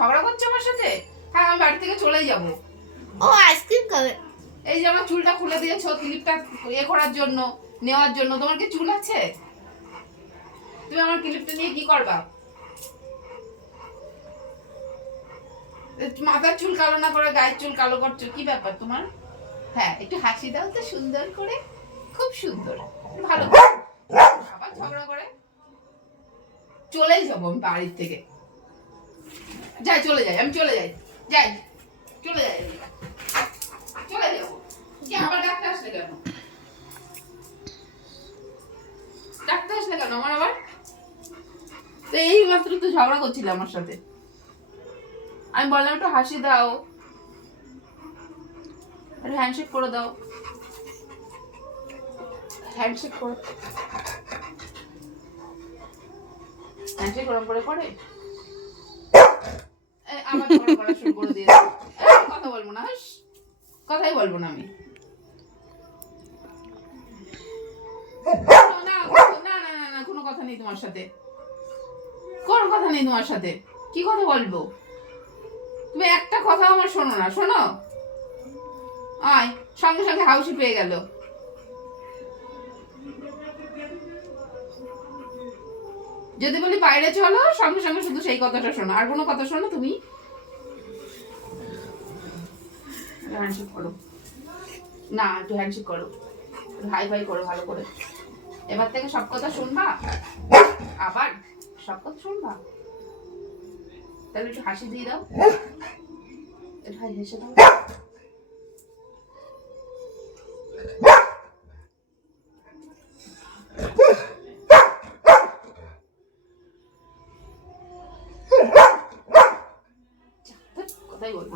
ঝগড়া করছ আমার সাথে? হ্যাঁ আমি বাড়ি থেকে চলেই যাব। ও আইসক্রিম খাবে। এই যে আমার চুলটা খুলে দিয়েছ ক্লিপটা ইয়ে করার জন্য নেওয়ার জন্য। তোমার কি চুল আছে? তুমি আমার ক্লিপটা নিয়ে কি করবা? মাথার চুল কালো না করে গায়ের চুল কালো করছ কি ব্যাপার তোমার? হ্যাঁ একটু হাসি দাও তো সুন্দর করে। খুব সুন্দর ভালো আবার ঝগড়া করে। চলেই যাব আমি বাড়ির থেকে। যাই, চলে যাই, আমি চলে যাই। যাই, চলে যাই। চলে যাব কি, আবার ডাক্তার আসলে কেন? ডাক্তার আসলে কেন আমার আবার? তো এই মাত্র তো ঝগড়া করছিল আমার সাথে। আমি বললাম, একটু হাসি দাও। একটু হ্যান্ডশেক করে দাও। হ্যান্ডশেক করে হ্যান্ডশেক ওরম করে করে? কথা বলব না কথাই বলব না আমি। না না না না, কোনো কথা নেই তোমার সাথে। কোনো কথা নেই তোমার সাথে। কি কথা বলব? তুমি একটা কথা আমার শোনো না, শোনো? আয়, সঙ্গে সঙ্গে হাউসি পেয়ে গেল। যদি বলি বাইরে চলো, সঙ্গে সঙ্গে শুধু সেই কথাটা শোনো। আর কোনো কথা শোনো, তুমি হ্যান্ডশেক করো। না, একটু হ্যান্ডশেক করো। হাই ফাই করো ভালো করে। এবার থেকে সব কথা শুনবা? আবার সব কথা শুনবা? তাহলে একটু হাসি দিয়ে দাও। একটু হাই হেসে দাও। কথাই বলব।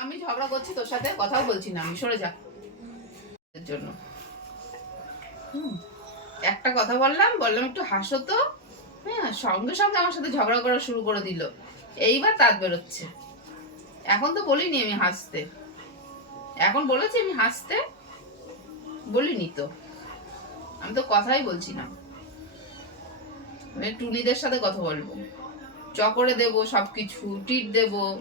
আমি ঝগড়া করছি তোর সাথে কথাও বলছি না আমি সরে যা। জন্য। একটা কথা বললাম বললাম একটু হাসো তো। হ্যাঁ সঙ্গে সঙ্গে আমার সাথে ঝগড়া করা শুরু করে দিল। এইবার তাঁত বেরোচ্ছে। এখন তো বলিনি আমি হাসতে। এখন বলেছি আমি হাসতে। বলিনি তো। আমি তো কথাই বলছি না। টুনিদের সাথে কথা বলব। চকরে দেবো সবকিছু, টিট দেবো।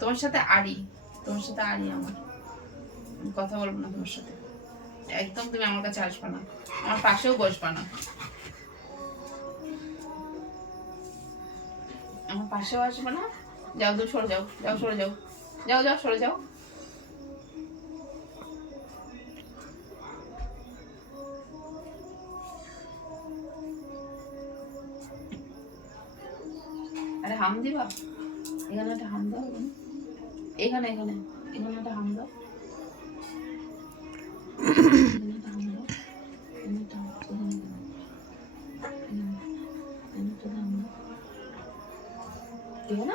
তোমার সাথে আড়ি তোমার সাথে আড়ি আমার। কথা বলব না তোমার সাথে। একদম তুমি আমার কাছে আসবে না। আমার পাশেও বসবে না। আমার পাশেও আসবে না। যাও তুমি সরে যাও যাও সরে যাও। যাও যাও, সরে যাও। আরে হাম দিবা? এখানে একটা হাম দাও। এখানে এখানে এখানে একটা হাম দাও। এখানে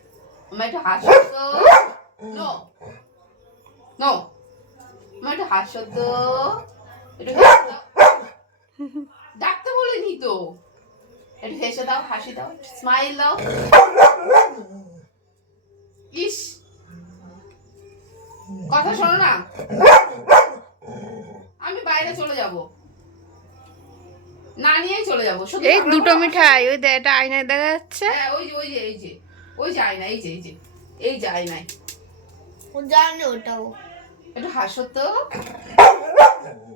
ডাকতে বলিনি তো। একটু হেসে দাও হাসি দাও স্মাইল দাও। ইস। কথা শোনো না। আমি বাইরে চলে যাব। না নিয়েই চলে যাব। এই দুটো মিঠাই ওই দে- এটা আয়নায় দেখা যাচ্ছে। হ্যাঁ ওই যে ওই যে এই যে। ওই যায় না এই যে এই যে এই যায় নাই। ও জানে ওটাও। একটু হাসো তো।